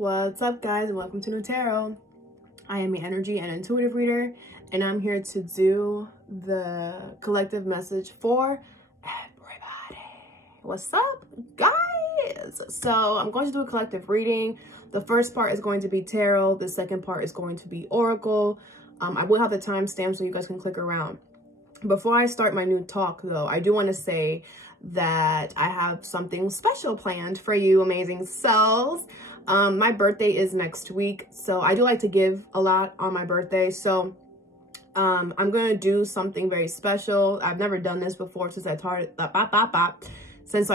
What's up, guys, and welcome to Nutarot. I am an energy and intuitive reader, and I'm here to do the collective message for everybody. What's up, guys? So I'm going to do a collective reading. The first part is going to be tarot. The second part is going to be oracle. I will have the timestamp so you guys can click around. Before I start my new talk, though, I do want to say that I have something special planned for you amazing souls. My birthday is next week, so I do like to give a lot on my birthday. So I'm going to do something very special. I've never done this before since I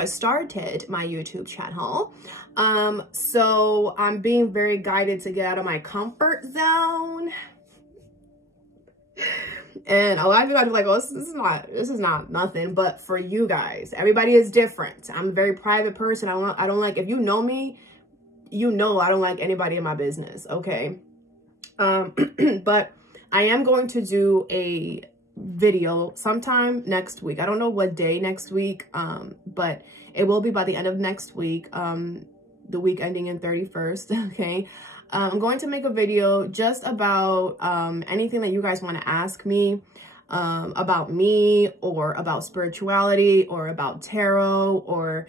started my YouTube channel. So I'm being very guided to get out of my comfort zone. And a lot of you guys are like, oh, this is not nothing. But for you guys, everybody is different. I'm a very private person. I don't like, if you know me, you know I don't like anybody in my business, okay? But I am going to do a video sometime next week. I don't know what day next week, but it will be by the end of next week, the week ending in 31st, okay? I'm going to make a video just about anything that you guys want to ask me about me, or about spirituality, or about tarot, or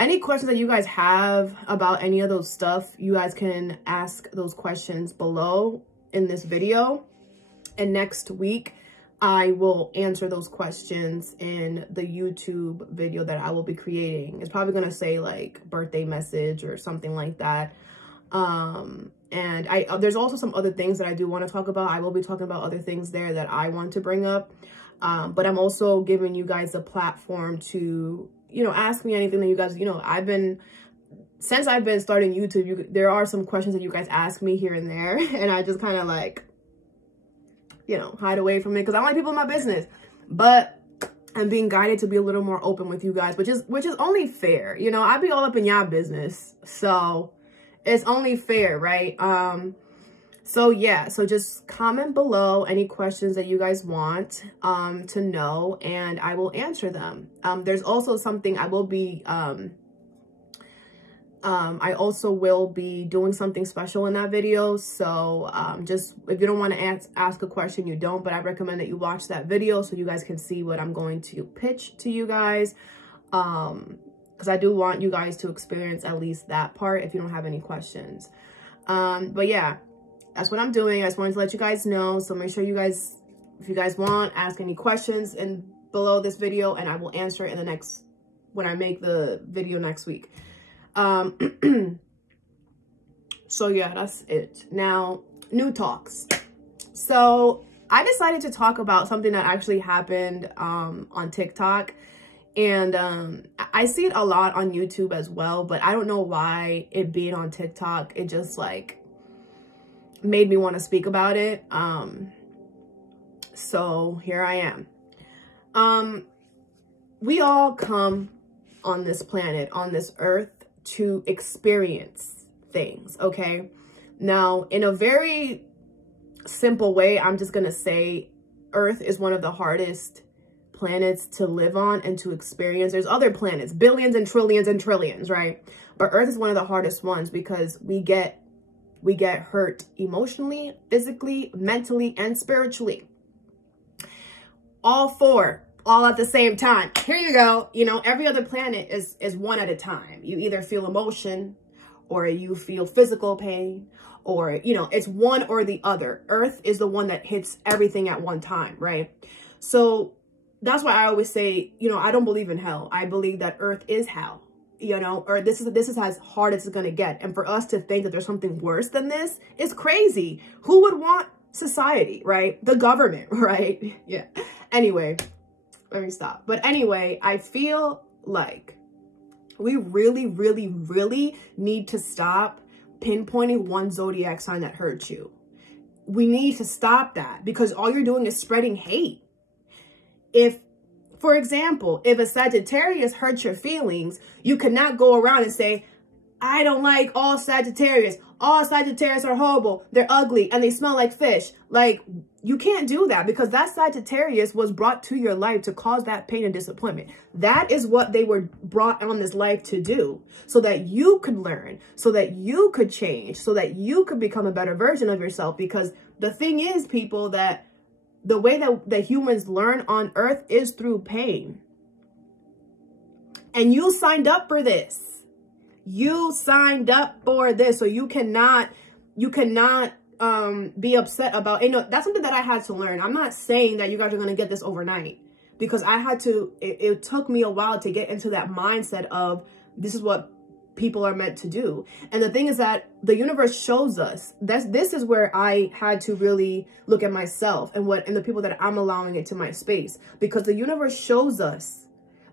any questions that you guys have about any of those stuff. You guys can ask those questions below in this video. And next week, I will answer those questions in the YouTube video that I will be creating. It's probably going to say like birthday message or something like that. And there's also some other things that I do want to talk about. I will be talking about other things there that I want to bring up. But I'm also giving you guys a platform to, you know, ask me anything that you guys, you know, since I've been starting YouTube, there are some questions that you guys ask me here and there. And I just kind of like, you know, hide away from it because I don't like people in my business. But I'm being guided to be a little more open with you guys, which is only fair. You know, I be all up in y'all business. So it's only fair, right? So yeah, so just comment below any questions that you guys want to know, and I will answer them. There's also something I will be, I also will be doing something special in that video. So just, if you don't want to ask a question, you don't, but I recommend that you watch that video so you guys can see what I'm going to pitch to you guys. Because I do want you guys to experience at least that part if you don't have any questions. But yeah, that's what I'm doing. I just wanted to let you guys know. So make sure you guys, if you guys want, ask any questions below this video, and I will answer it in when I make the video next week. So yeah, that's it. Now, new talks. So I decided to talk about something that actually happened on TikTok. And I see it a lot on YouTube as well, but I don't know why it being on TikTok, it just like made me want to speak about it. So here I am. We all come on this planet, on this earth, to experience things, okay? Now, in a very simple way, I'm just going to say Earth is one of the hardest planets to live on and to experience. There's other planets, billions and trillions, right? But Earth is one of the hardest ones because we get hurt emotionally, physically, mentally, and spiritually. All four, all at the same time. Here you go. You know, every other planet is one at a time. You either feel emotion, or you feel physical pain, or, you know, it's one or the other. Earth is the one that hits everything at one time, right? So that's why I always say, you know, I don't believe in hell. I believe that Earth is hell, you know, or this is as hard as it's going to get. And for us to think that there's something worse than this is crazy. Who would want society, right? The government, right? Yeah. Anyway, let me stop. But anyway, I feel like we really, really, really need to stop pinpointing one zodiac sign that hurts you. We need to stop that because all you're doing is spreading hate. If, for example, if a Sagittarius hurts your feelings, you cannot go around and say, I don't like all Sagittarius. All Sagittarius are horrible. They're ugly and they smell like fish. Like, you can't do that, because that Sagittarius was brought to your life to cause that pain and disappointment. That is what they were brought on this life to do, so that you could learn, so that you could change, so that you could become a better version of yourself. Because the thing is, people, that the way that humans learn on earth is through pain. And you signed up for this. You signed up for this, so you cannot be upset about, you know, that's something that I had to learn. I'm not saying that you guys are going to get this overnight, because I had to, it took me a while to get into that mindset of this is what people are meant to do. And the thing is that the universe shows us that this is where I had to really look at myself and the people that I'm allowing into my space, because the universe shows us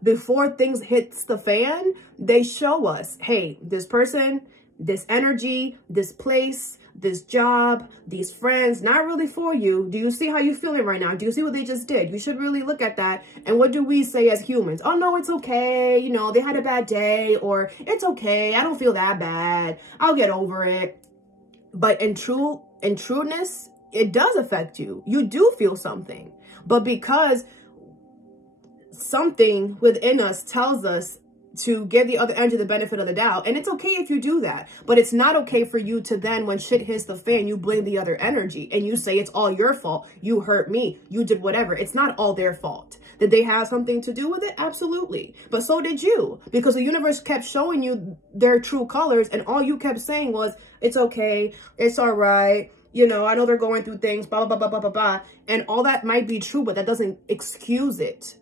before things hits the fan. They show us, hey, this person, this energy, this place, this job, these friends, not really for you. Do you see how you're feeling right now? Do you see what they just did? You should really look at that. And what do we say as humans? Oh, no, it's okay. You know, they had a bad day, or it's okay. I don't feel that bad. I'll get over it. But in trueness, it does affect you. You do feel something. But because something within us tells us to give the other energy the benefit of the doubt, and it's okay if you do that, but it's not okay for you to then, when shit hits the fan, you blame the other energy and you say it's all your fault. You hurt me. You did whatever. It's not all their fault. Did they have something to do with it? Absolutely. But so did you, because the universe kept showing you their true colors, and all you kept saying was, it's okay. It's all right. You know, I know they're going through things, blah, blah, blah, blah, blah, blah. And all that might be true, but that doesn't excuse it.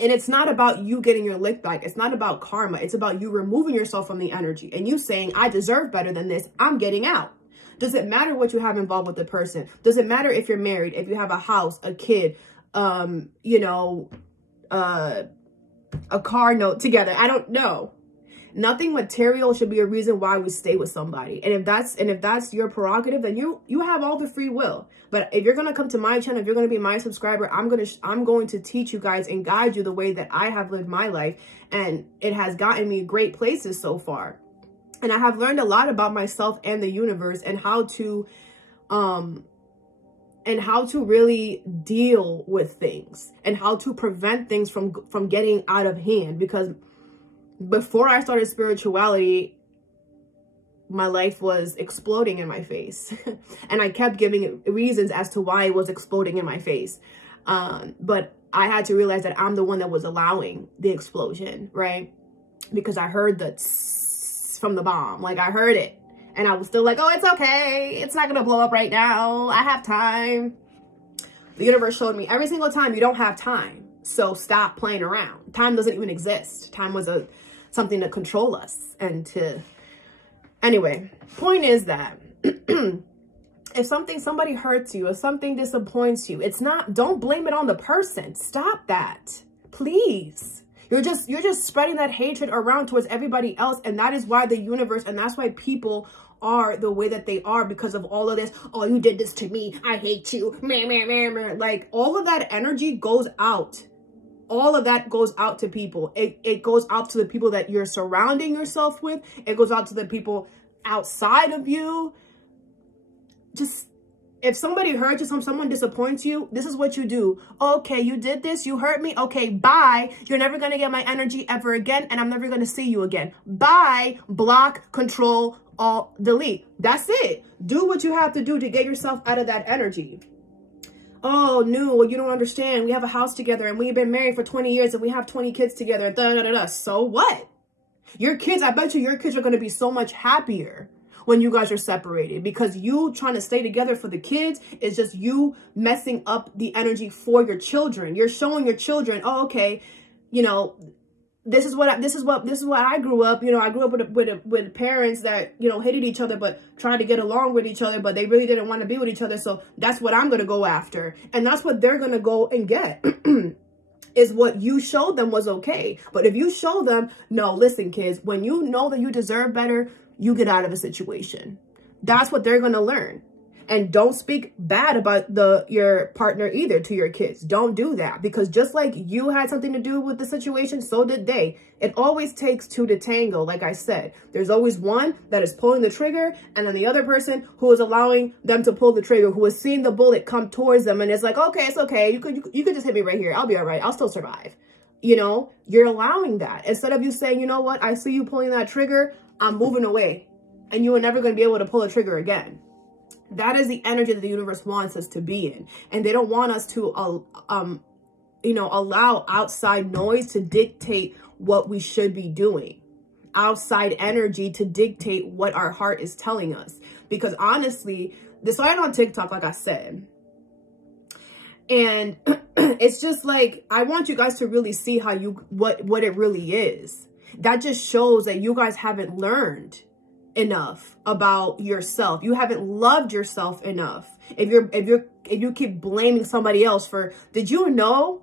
And it's not about you getting your lick back. It's not about karma. It's about you removing yourself from the energy and you saying, I deserve better than this. I'm getting out. Does it matter what you have involved with the person? Does it matter if you're married, if you have a house, a kid, you know, a car note together? I don't know. Nothing material should be a reason why we stay with somebody. And if that's your prerogative, then you have all the free will. But if you're going to come to my channel, if you're going to be my subscriber, I'm going to teach you guys and guide you the way that I have lived my life. And it has gotten me great places so far. And I have learned a lot about myself and the universe, and how to really deal with things, and how to prevent things from getting out of hand. Because before I started spirituality, my life was exploding in my face. And I kept giving reasons as to why it was exploding in my face. But I had to realize that I'm the one that was allowing the explosion, right? Because I heard the tss from the bomb. Like, I heard it. And I was still like, oh, it's okay. It's not going to blow up right now. I have time. The universe showed me every single time, you don't have time. So stop playing around. Time doesn't even exist. Time was something to control us and to... Anyway, point is that if somebody hurts you, if something disappoints you, don't blame it on the person. Stop that, please. You're just spreading that hatred around towards everybody else. And that is why the universe, and that's why people are the way that they are, because of all of this. Oh, you did this to me. I hate you. Like, all of that energy goes out. All of that goes out to people. It goes out to the people that you're surrounding yourself with. It goes out to the people outside of you. Just, if somebody hurts you, someone disappoints you, this is what you do. Okay, you did this. You hurt me. Okay, bye. You're never going to get my energy ever again, and I'm never going to see you again. Bye. Block, control, alt, delete. That's it. Do what you have to do to get yourself out of that energy. Oh, no, well, you don't understand. We have a house together and we've been married for 20 years and we have 20 kids together. So what? Your kids, I bet you your kids are going to be so much happier when you guys are separated, because you trying to stay together for the kids is just you messing up the energy for your children. You're showing your children, oh, okay, you know, this is what I grew up. You know, I grew up with parents that, you know, hated each other, but tried to get along with each other, but they really didn't want to be with each other. So that's what I'm going to go after. And that's what they're going to go and get is what you showed them was okay. But if you show them, no, listen, kids, when you know that you deserve better, you get out of a situation. That's what they're going to learn. And don't speak bad about your partner either to your kids. Don't do that, because just like you had something to do with the situation, so did they. It always takes two to tango. Like I said, there's always one that is pulling the trigger, and then the other person who is allowing them to pull the trigger, who is seeing the bullet come towards them, and it's like, okay, it's okay. You could just hit me right here. I'll be all right. I'll still survive. You know, you're allowing that. Instead of you saying, you know what, I see you pulling that trigger, I'm moving away, and you are never going to be able to pull a trigger again. That is the energy that the universe wants us to be in. And they don't want us to, you know, allow outside noise to dictate what we should be doing. Outside energy to dictate what our heart is telling us. Because honestly, this started on TikTok, like I said. And it's just like, I want you guys to really see how what it really is. That just shows that you guys haven't learned enough about yourself. You haven't loved yourself enough. If you keep blaming somebody else for, did you know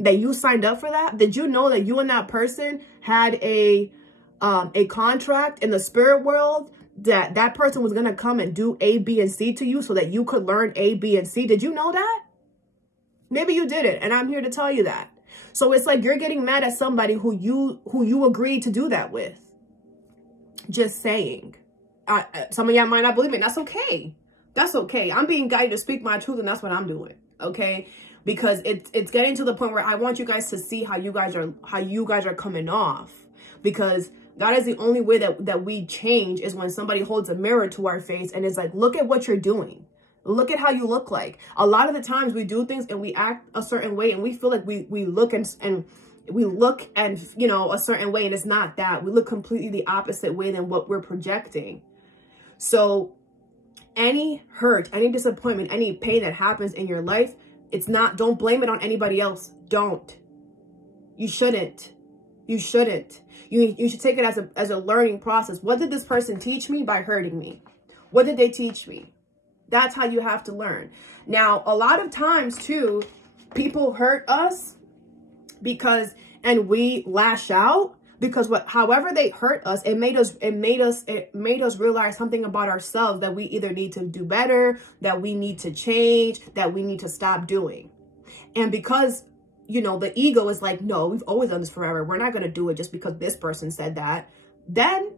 that you signed up for that? Did you know that you and that person had a contract in the spirit world, that that person was going to come and do A, B, and C to you so that you could learn A, B, and C? Did you know that? Maybe you didn't, and I'm here to tell you that. So it's like you're getting mad at somebody who you agreed to do that with. Just saying. Some of y'all might not believe it. That's okay. That's okay. I'm being guided to speak my truth, and that's what I'm doing. Okay? Because it's getting to the point where I want you guys to see how you guys are coming off. Because that is the only way that we change, is when somebody holds a mirror to our face and is like, look at what you're doing. Look at how you look like. A lot of the times we do things and we act a certain way, and we feel like we look and we look and, you know, a certain way, and it's not that. We look completely the opposite way than what we're projecting. So any hurt, any disappointment, any pain that happens in your life, don't blame it on anybody else. Don't. You shouldn't. You shouldn't. You should take it as a learning process. What did this person teach me by hurting me? What did they teach me? That's how you have to learn. Now, a lot of times too, people hurt us and we lash out because however they hurt us, it made us realize something about ourselves that we either need to do better, that we need to change, that we need to stop doing. And because, you know, the ego is like, no, we've always done this forever. We're not going to do it just because this person said that. Then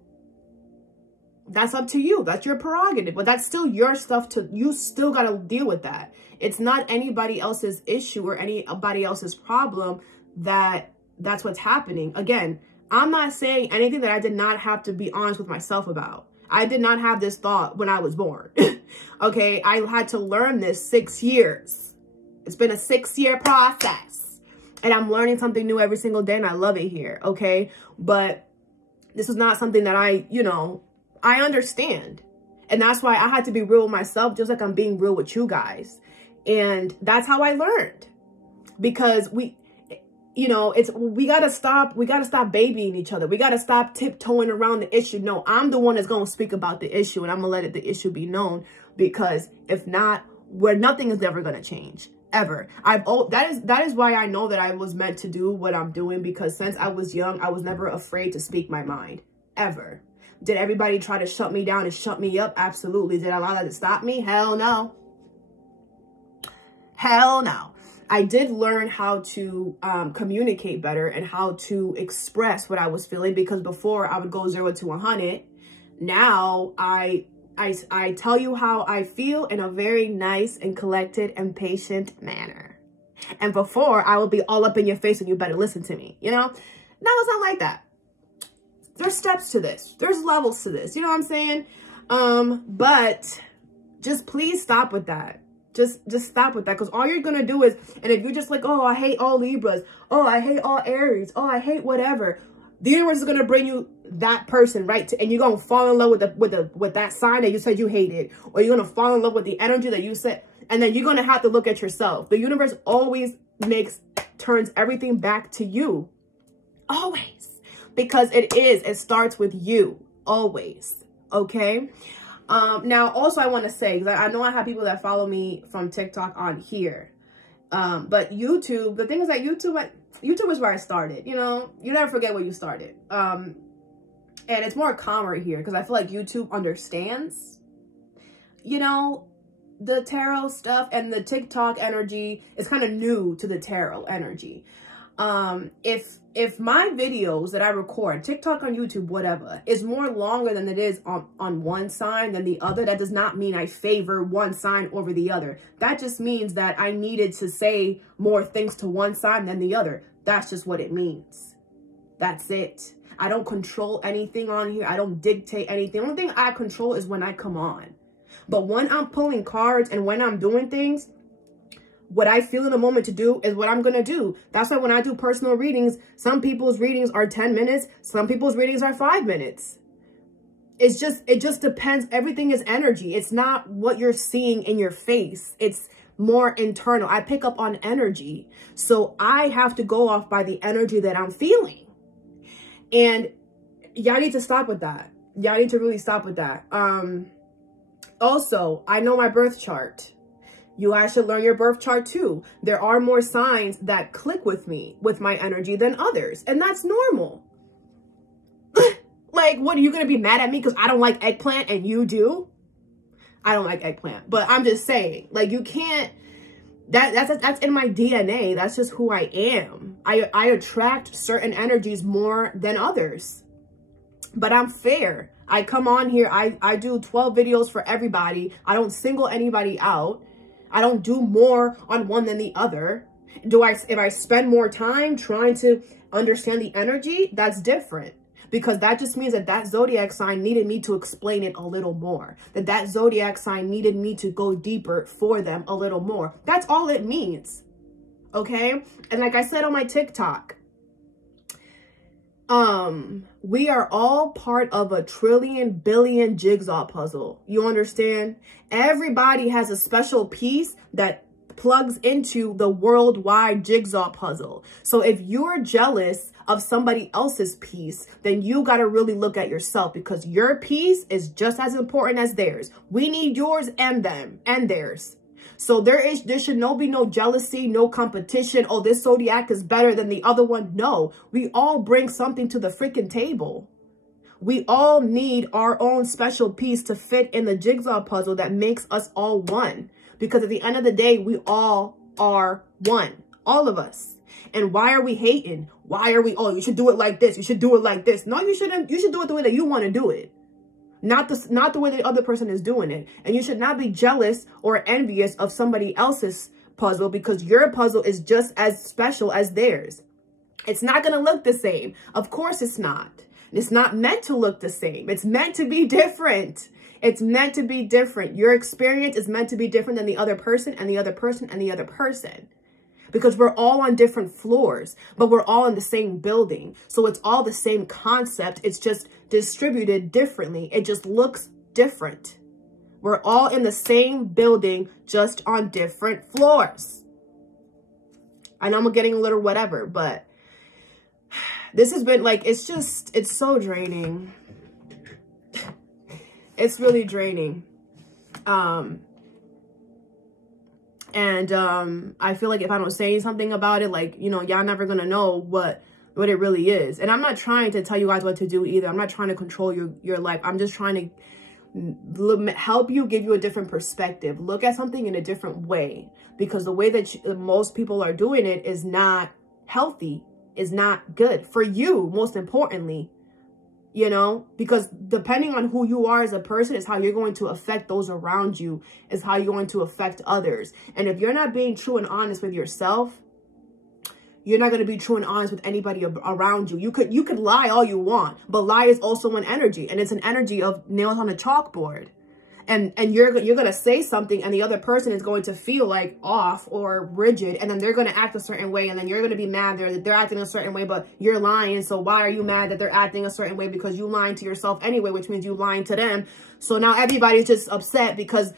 that's up to you. That's your prerogative. But that's still your stuff you still got to deal with that. It's not anybody else's issue or anybody else's problem that's what's happening. Again, I'm not saying anything that I did not have to be honest with myself about. I did not have this thought when I was born. Okay, I had to learn this 6 years. It's been a 6-year process. And I'm learning something new every single day, and I love it here, okay? But this is not something that I understand. And that's why I had to be real with myself, just like I'm being real with you guys. And that's how I learned. Because we gotta stop babying each other. We gotta stop tiptoeing around the issue. No, I'm the one that's gonna speak about the issue, and I'm gonna let the issue be known, because if not, nothing is never gonna change. Ever. That is why I know that I was meant to do what I'm doing, because since I was young, I was never afraid to speak my mind. Ever. Did everybody try to shut me down and shut me up? Absolutely. Did I allow that to stop me? Hell no. Hell no. I did learn how to communicate better and how to express what I was feeling, because before I would go 0 to 100. Now I tell you how I feel in a very nice and collected and patient manner. And before, I would be all up in your face and you better listen to me, you know? Now it's not like that. There's steps to this. There's levels to this. You know what I'm saying? But just please stop with that. Just stop with that. Because all you're going to do is, and if you're just like, oh, I hate all Libras. Oh, I hate all Aries. Oh, I hate whatever. The universe is going to bring you that person, right? And you're going to fall in love with that sign that you said you hated. Or you're going to fall in love with the energy that you said. And then you're going to have to look at yourself. The universe always turns everything back to you. Always. Because it starts with you. Always. Okay? Now, also I want to say, because I know I have people that follow me from TikTok on here. But YouTube, the thing is that YouTube is where I started. You know, you never forget where you started. And it's more calmer here because I feel like YouTube understands. You know, the tarot stuff and the TikTok energy is kind of new to the tarot energy. If my videos that I record, TikTok, on YouTube, whatever, is more longer than it is on one sign than the other, that does not mean I favor one sign over the other. That just means that I needed to say more things to one sign than the other. That's just what it means. That's it. I don't control anything on here. I don't dictate anything. The only thing I control is when I come on. But when I'm pulling cards and when I'm doing things, what I feel in the moment to do is what I'm going to do. That's why when I do personal readings, some people's readings are 10 minutes. Some people's readings are 5 minutes. It just depends. Everything is energy. It's not what you're seeing in your face. It's more internal. I pick up on energy. So I have to go off by the energy that I'm feeling. And y'all need to stop with that. Y'all need to really stop with that. Also, I know my birth chart. You guys should learn your birth chart too. There are more signs that click with me, with my energy, than others. And that's normal. Like, what, are you going to be mad at me because I don't like eggplant and you do? I don't like eggplant. But I'm just saying, like, you can't, that's in my DNA. That's just who I am. I attract certain energies more than others. But I'm fair. I come on here. I do 12 videos for everybody. I don't single anybody out. I don't do more on one than the other. If I spend more time trying to understand the energy, that's different. Because that just means that that zodiac sign needed me to explain it a little more. That zodiac sign needed me to go deeper for them a little more. That's all it means. Okay? And like I said on my TikTok, we are all part of a trillion billion jigsaw puzzle. You understand? Everybody has a special piece that plugs into the worldwide jigsaw puzzle. So if you're jealous of somebody else's piece, then you got to really look at yourself, because your piece is just as important as theirs. We need yours and them and theirs. So there should be no jealousy, no competition. Oh, this zodiac is better than the other one. No, we all bring something to the freaking table. We all need our own special piece to fit in the jigsaw puzzle that makes us all one. Because at the end of the day, we all are one. All of us. And why are we hating? Why are we, oh, you should do it like this. You should do it like this. No, you shouldn't. You should do it the way that you want to do it. Not the way the other person is doing it. And you should not be jealous or envious of somebody else's puzzle, because your puzzle is just as special as theirs. It's not going to look the same. Of course it's not. It's not meant to look the same. It's meant to be different. It's meant to be different. Your experience is meant to be different than the other person and the other person and the other person. Because we're all on different floors, but we're all in the same building. So it's all the same concept. It's just distributed differently. It just looks different. We're all in the same building, just on different floors. I know I'm getting a little whatever, but this has been like, it's so draining. It's really draining. I feel like if I don't say something about it, like, you know, y'all never gonna know what it really is. And I'm not trying to tell you guys what to do either. I'm not trying to control your life. I'm just trying to help you, give you a different perspective. Look at something in a different way, because the way that most people are doing it is not healthy, is not good for you, most importantly. You know, because depending on who you are as a person is how you're going to affect those around you, is how you're going to affect others. And if you're not being true and honest with yourself, you're not going to be true and honest with anybody around you. You could lie all you want, but lie is also an energy, and it's an energy of nails on a chalkboard. And you're going to say something, and the other person is going to feel like off or rigid, and then they're going to act a certain way, and then you're going to be mad they're acting a certain way, but you're lying. So why are you mad that they're acting a certain way? Because you lying to yourself anyway, which means you lying to them. So now everybody's just upset because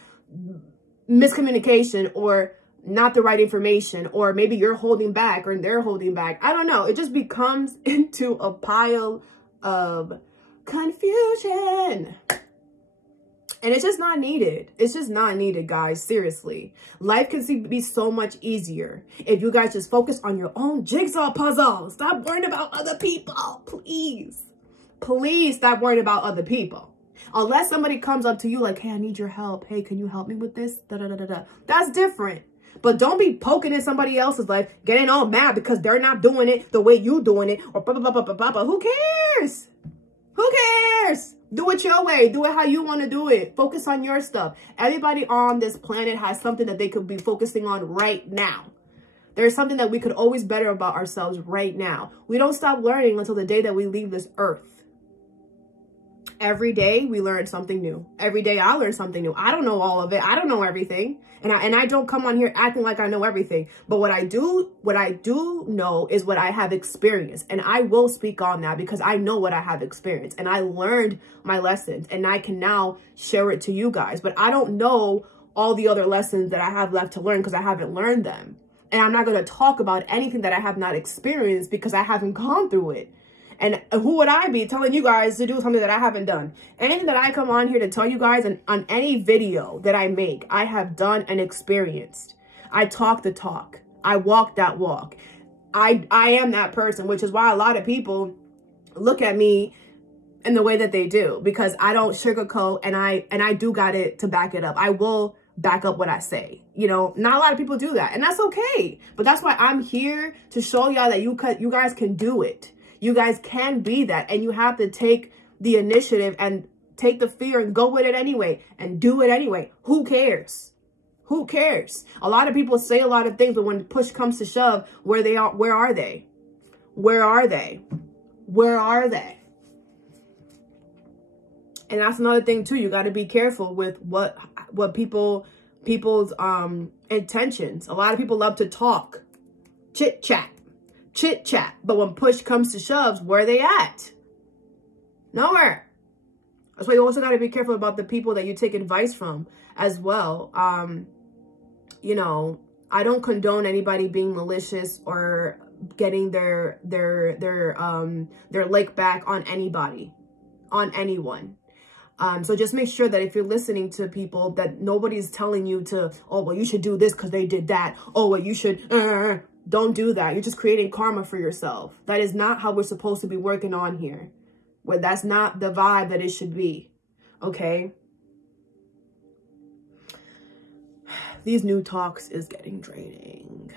miscommunication, or not the right information, or maybe you're holding back or they're holding back. I don't know. It just becomes into a pile of confusion. And it's just not needed. It's just not needed, guys. Seriously. Life can be so much easier if you guys just focus on your own jigsaw puzzle. Stop worrying about other people. Please. Please stop worrying about other people. Unless somebody comes up to you like, hey, I need your help. Hey, can you help me with this? Da, da, da, da, da. That's different. But don't be poking in somebody else's life, getting all mad because they're not doing it the way you doing it, or blah, blah, blah, blah, blah, blah. Who cares? Who cares? Do it your way. Do it how you want to do it. Focus on your stuff. Everybody on this planet has something that they could be focusing on right now. There's something that we could always better about ourselves right now. We don't stop learning until the day that we leave this earth. Every day we learn something new. Every day I learn something new. I don't know all of it. I don't know everything. And I don't come on here acting like I know everything. But what I do know is what I have experienced. And I will speak on that because I know what I have experienced. And I learned my lessons. And I can now share it to you guys. But I don't know all the other lessons that I have left to learn because I haven't learned them. And I'm not going to talk about anything that I have not experienced because I haven't gone through it. And who would I be telling you guys to do something that I haven't done? Anything that I come on here to tell you guys, and on any video that I make, I have done and experienced. I talk the talk. I walk that walk. I am that person, which is why a lot of people look at me in the way that they do, because I don't sugarcoat, and I do got it to back it up. I will back up what I say. You know, not a lot of people do that, and that's okay. But that's why I'm here to show y'all that you guys can do it. You guys can be that, and you have to take the initiative and take the fear and go with it anyway and do it anyway. Who cares? Who cares? A lot of people say a lot of things, but when push comes to shove, where are they? Where are they? Where are they? And that's another thing too. You got to be careful with what people's intentions. A lot of people love to talk, chit chat. But when push comes to shoves, where are they at? Nowhere. That's why you also got to be careful about the people that you take advice from as well. You know, I don't condone anybody being malicious or getting their lick back on anybody, on anyone. So just make sure that if you're listening to people, that nobody's telling you to, oh, well, you should do this because they did that. Oh, well, you should... Don't do that. You're just creating karma for yourself. That is not how we're supposed to be working on here. Well, that's not the vibe that it should be. Okay? These new talks is getting draining.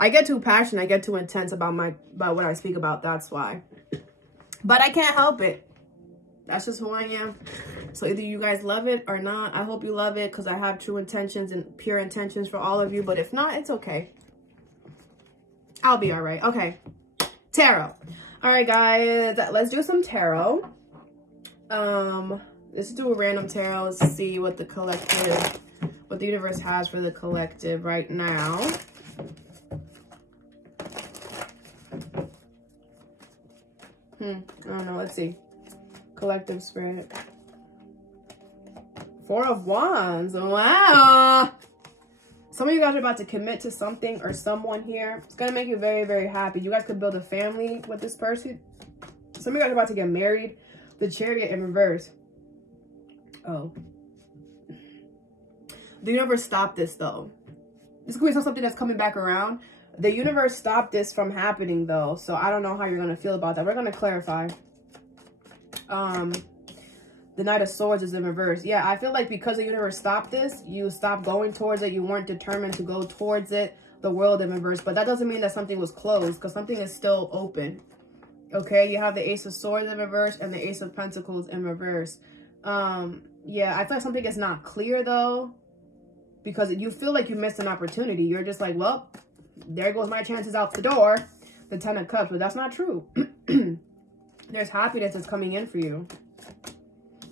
I get too passionate. I get too intense about what I speak about. That's why. But I can't help it. That's just who I am. So either you guys love it or not. I hope you love it because I have true intentions and pure intentions for all of you. But if not, it's okay. I'll be all right. Okay. Tarot. All right, guys. Let's do some tarot. Let's do a random tarot. Let's see what the collective, what the universe has for the collective right now. I don't know. Let's see. Collective spirit. 4 of Wands. Wow. Some of you guys are about to commit to something or someone here. It's going to make you very, very happy. You guys could build a family with this person. Some of you guys are about to get married. The Chariot in reverse. Oh. The universe stopped this, though. This could be something that's coming back around. The universe stopped this from happening, though. So I don't know how you're going to feel about that. We're going to clarify. The Knight of Swords is in reverse. Yeah, I feel like because the universe stopped this, you stopped going towards it. You weren't determined to go towards it. The World in reverse. But that doesn't mean that something was closed, because something is still open. Okay, you have the Ace of Swords in reverse and the Ace of Pentacles in reverse. Yeah, I feel like something is not clear, though, because you feel like you missed an opportunity. You're just like, well, there goes my chances out the door. The 10 of Cups, but that's not true. There's happiness that's coming in for you.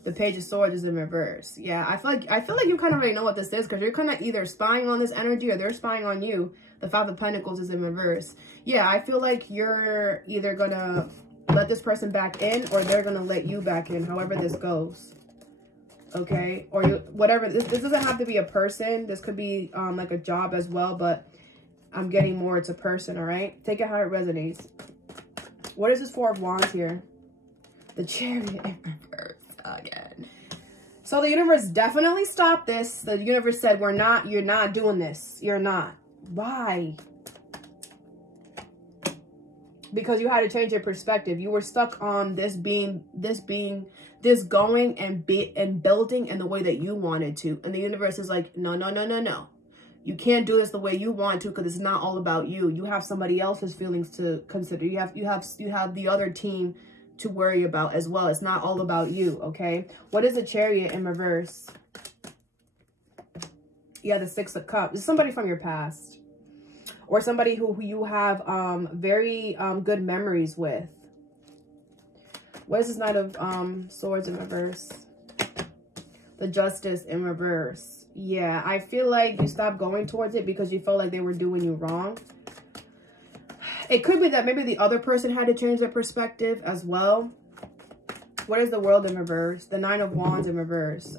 The Page of Swords is in reverse. Yeah, I feel like you kind of already know what this is, because you're kind of either spying on this energy or they're spying on you. The 5 of Pentacles is in reverse. Yeah, I feel like you're either going to let this person back in or they're going to let you back in, however this goes. Okay? Or whatever. This doesn't have to be a person. This could be like a job as well, but I'm getting more it's a person, all right? Take it how it resonates. What is this 4 of Wands here? The Chariot in reverse again. So the universe definitely stopped this. The universe said, you're not doing this. You're not. Why? because you had to change your perspective. You were stuck on this going and building in the way that you wanted to. And the universe is like, no, no, no, no, no. You can't do this the way you want to, because it's not all about you. You have somebody else's feelings to consider. You have the other team to worry about as well. It's not all about you, okay? What is the Chariot in reverse? Yeah, the Six of Cups. It's somebody from your past, or somebody who you have very good memories with. What is this Knight of Swords in reverse? The Justice in reverse. Yeah, I feel like you stopped going towards it because you felt like they were doing you wrong. It could be that maybe the other person had to change their perspective as well. What is the World in reverse? The Nine of Wands in reverse.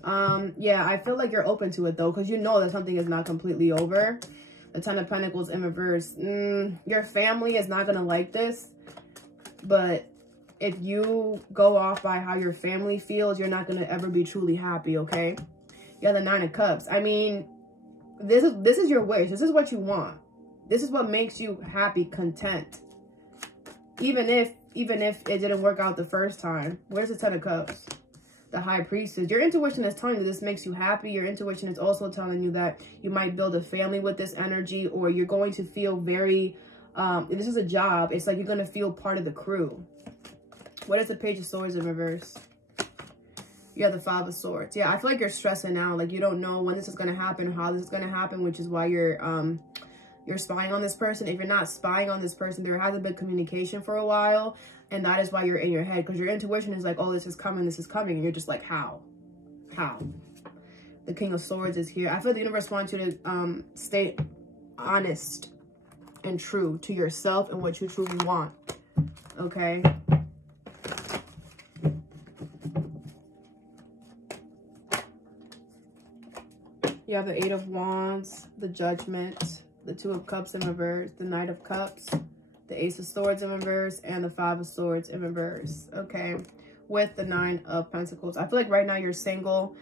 Yeah, I feel like you're open to it though, because you know that something is not completely over. The Ten of Pentacles in reverse. Your family is not going to like this. But if you go off by how your family feels, you're not going to ever be truly happy, okay? Yeah, the Nine of Cups. I mean, this is your wish. This is what you want. This is what makes you happy, content. Even if it didn't work out the first time. Where's the Ten of Cups? The High Priestess. Your intuition is telling you this makes you happy. Your intuition is also telling you that you might build a family with this energy, or you're going to feel very, if this is a job, it's like you're going to feel part of the crew. What is the Page of Swords in reverse? You have the Five of Swords. Yeah, I feel like you're stressing out. Like you don't know when this is going to happen or how this is going to happen, which is why you're spying on this person. If you're not spying on this person, there hasn't been communication for a while. And that is why you're in your head, because your intuition is like, oh, this is coming. And you're just like, how? How? The King of Swords is here. I feel the universe wants you to stay honest and true to yourself and what you truly want. Okay? You have the Eight of Wands, the Judgment, the Two of Cups in reverse, the Knight of Cups, the Ace of Swords in reverse, and the Five of Swords in reverse. Okay, with the Nine of Pentacles. I feel like right now you're single.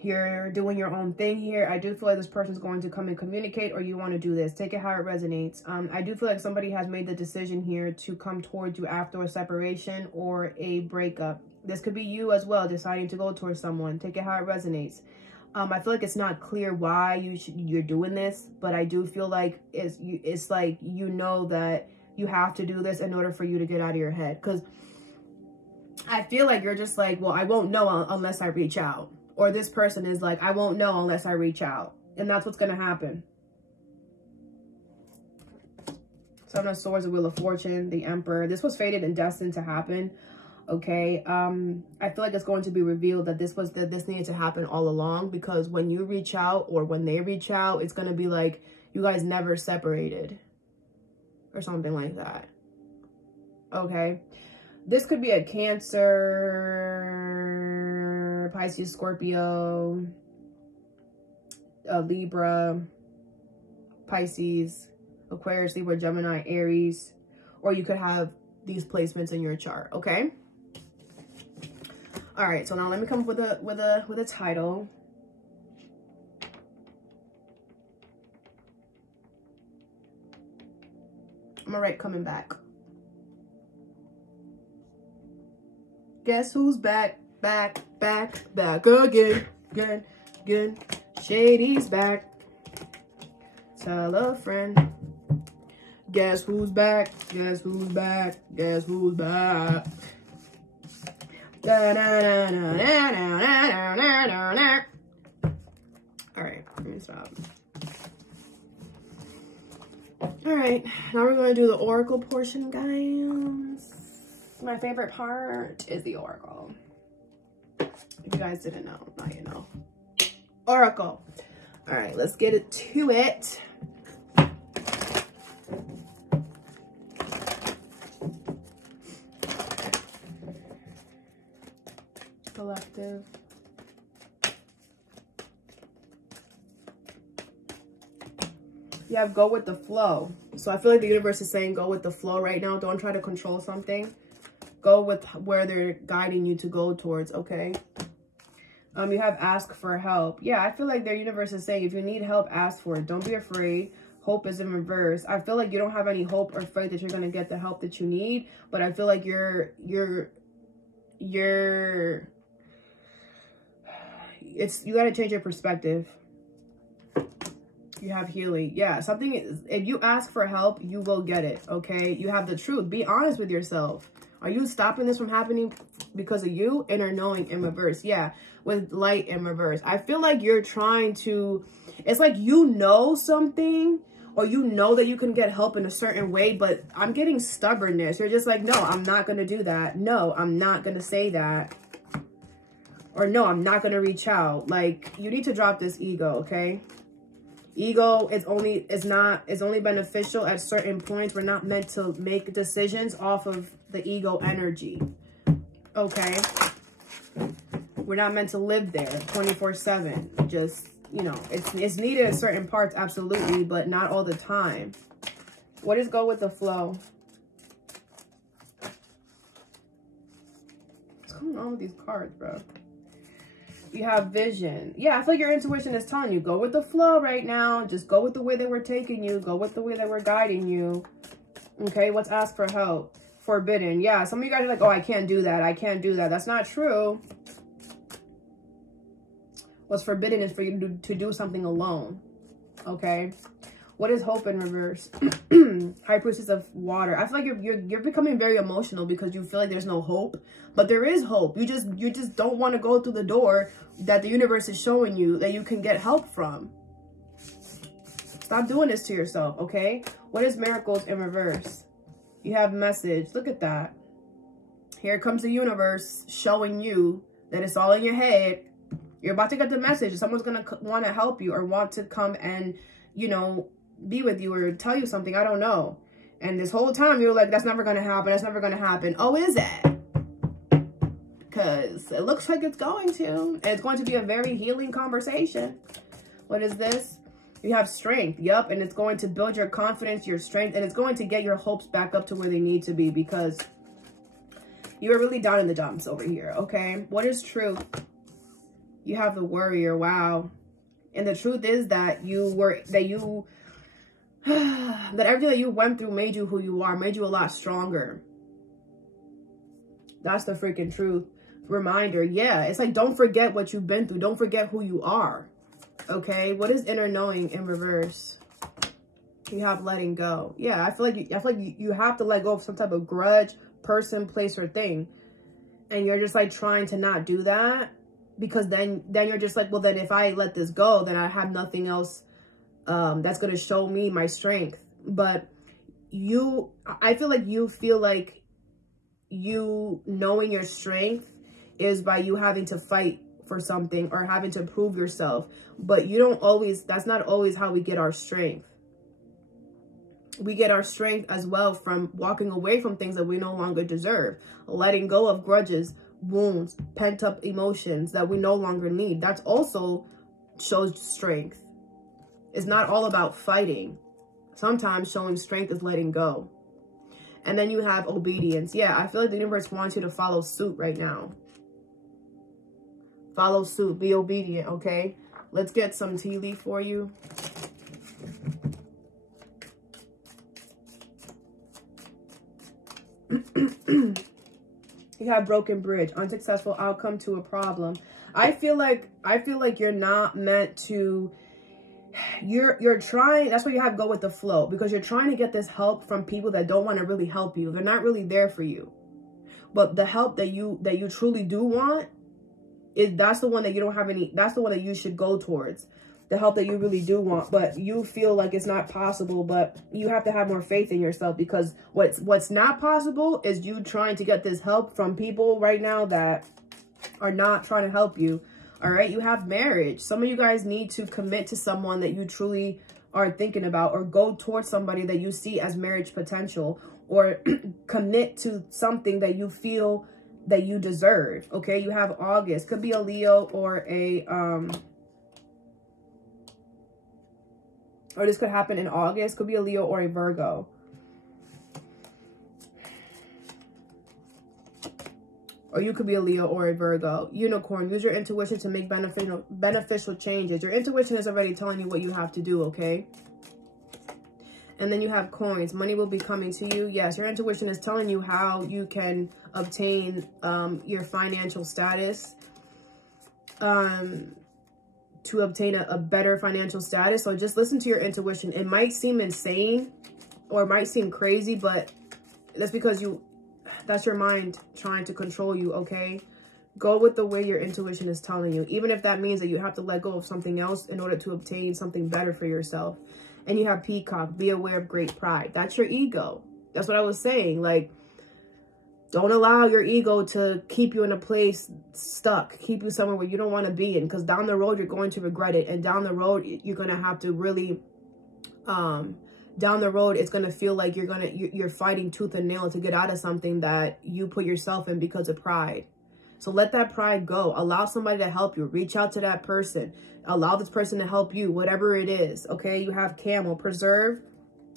You're doing your own thing here. I do feel like this person's going to come and communicate, or you want to do this. Take it how it resonates. I do feel like somebody has made the decision here to come towards you after a separation or a breakup. This could be you as well, deciding to go towards someone. Take it how it resonates. I feel like it's not clear why you're doing this, but I do feel like it's like, you know that you have to do this in order for you to get out of your head. Because I feel like you're just like, well, I won't know unless I reach out. Or this person is like, I won't know unless I reach out. And that's what's going to happen. Seven of Swords, the Wheel of Fortune, the Emperor. This was fated and destined to happen. Okay, I feel like it's going to be revealed that this needed to happen all along, because when you reach out or when they reach out, it's going to be like you guys never separated or something like that. Okay, this could be a Cancer, Pisces, Scorpio, a Libra, Pisces, Aquarius, Libra, Gemini, Aries, or you could have these placements in your chart. Okay. All right, so now let me come up with a title. I'm gonna write Coming Back. Guess who's back again. Shady's back. Tell a friend. Guess who's back? Guess who's back? Guess who's back? Alright, let me stop. Alright, now we're going to do the oracle portion, guys. My favorite part is the oracle. If you guys didn't know, now you know. Oracle. Alright, let's get it to it. Collective. You have go with the flow. So I feel like the universe is saying go with the flow right now. Don't try to control something. Go with where they're guiding you to go towards, okay? You have ask for help. Yeah, I feel like their universe is saying if you need help, ask for it. Don't be afraid. Hope is in reverse. I feel like you don't have any hope or faith that you're going to get the help that you need. But I feel like you got to change your perspective. You have healing. Yeah, something is, if you ask for help, you will get it, okay? You have the truth. Be honest with yourself. Are you stopping this from happening because of you? Inner knowing in reverse. Yeah, with light in reverse. I feel like you're trying to, it's like you know something, or you know that you can get help in a certain way, but I'm getting stubbornness. You're just like, no, I'm not going to do that. No, I'm not going to say that. Or no, I'm not going to reach out. Like, you need to drop this ego, okay? Ego is only beneficial at certain points. We're not meant to make decisions off of the ego energy. Okay? We're not meant to live there 24/7. Just, you know, it's needed at certain parts, absolutely, but not all the time. What is go with the flow? What's going on with these cards, bro? You have vision. Yeah, I feel like your intuition is telling you, go with the flow right now. Just go with the way that we're taking you. Go with the way that we're guiding you. Okay, let's ask for help. Forbidden. Yeah, some of you guys are like, oh, I can't do that. I can't do that. That's not true. What's forbidden is for you to do something alone. Okay. What is hope in reverse? High Priestess of Water. I feel like you're becoming very emotional because you feel like there's no hope, but there is hope. You just don't want to go through the door that the universe is showing you that you can get help from. Stop doing this to yourself, okay? What is miracles in reverse? You have message. Look at that. Here comes the universe showing you that it's all in your head. You're about to get the message. Someone's going to want to help you or want to come and, you know, be with you or tell you something. I don't know. And this whole time you're like, that's never going to happen. That's never going to happen. Oh, is it? Because it looks like it's going to. And it's going to be a very healing conversation. What is this? You have strength. Yep. And it's going to build your confidence, your strength, and it's going to get your hopes back up to where they need to be because you were really down in the dumps over here. Okay. What is truth? You have the Warrior. Wow. And the truth is that that everything that you went through made you who you are, made you a lot stronger. That's the freaking truth. Reminder. Yeah. It's like, don't forget what you've been through. Don't forget who you are. Okay. What is inner knowing in reverse? You have letting go. Yeah. I feel like you have to let go of some type of grudge, person, place, or thing. And you're just like trying to not do that because then you're just like, well, then if I let this go, then I have nothing else that's going to show me my strength. But I feel like you knowing your strength is by you having to fight for something or having to prove yourself. But that's not always how we get our strength. We get our strength as well from walking away from things that we no longer deserve, letting go of grudges, wounds, pent-up emotions that we no longer need. That's also shows strength. It's not all about fighting. Sometimes showing strength is letting go. And then you have obedience. Yeah, I feel like the universe wants you to follow suit right now. Follow suit. Be obedient, okay? Let's get some tea leaf for you. You have broken bridge, unsuccessful outcome to a problem. I feel like you're not meant to, you're trying, that's why you have go with the flow, because you're trying to get this help from people that don't want to really help you. They're not really there for you. But the help that you truly do want, that's the one that you don't have any, that's the one that you should go towards. The help that you really do want, but you feel like it's not possible, but you have to have more faith in yourself, because what's not possible is you trying to get this help from people right now that are not trying to help you. All right. You have marriage. Some of you guys need to commit to someone that you truly are thinking about, or go towards somebody that you see as marriage potential, or commit to something that you feel that you deserve. Okay. You have August. Could be a Leo or or this could happen in August. Could be a Leo or a Virgo. Or you could be a Leo or a Virgo. Unicorn. Use your intuition to make beneficial changes. Your intuition is already telling you what you have to do, okay? And then you have coins. Money will be coming to you. Yes, your intuition is telling you how you can obtain your financial status. To obtain a better financial status. So just listen to your intuition. It might seem insane or it might seem crazy, but that's because that's your mind trying to control you, okay? Go with the way your intuition is telling you, even if that means that you have to let go of something else in order to obtain something better for yourself. And you have Peacock, be aware of great pride. That's your ego. That's what I was saying. Like, don't allow your ego to keep you in a place stuck, keep you somewhere where you don't want to be in, because down the road, you're going to regret it. And down the road, you're going to have to really, down the road, it's going to feel like you're fighting tooth and nail to get out of something that you put yourself in because of pride. So let that pride go. Allow somebody to help you. Reach out to that person. Allow this person to help you, whatever it is. Okay, you have Camel, preserve,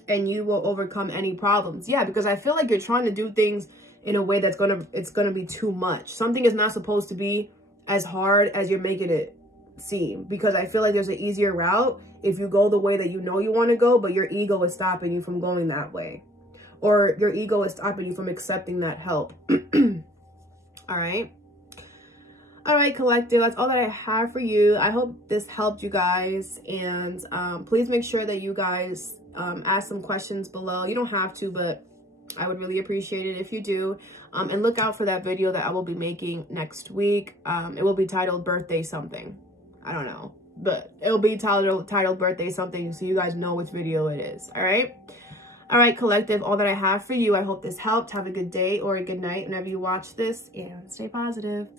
and you will overcome any problems. Yeah, because I feel like you're trying to do things in a way that's it's gonna be too much. Something is not supposed to be as hard as you're making it seem, because I feel like there's an easier route if you go the way that you know you want to go, but your ego is stopping you from going that way, or your ego is stopping you from accepting that help. All right, collective, that's all that I have for you. I hope this helped you guys, and please make sure that you guys ask some questions below. You don't have to, but I would really appreciate it if you do. And look out for that video that I will be making next week. It will be titled Birthday Something. I don't know, but it'll be titled Birthday Something, so you guys know which video it is. All right, collective, all that I have for you. I hope this helped. Have a good day or a good night whenever you watch this, and stay positive.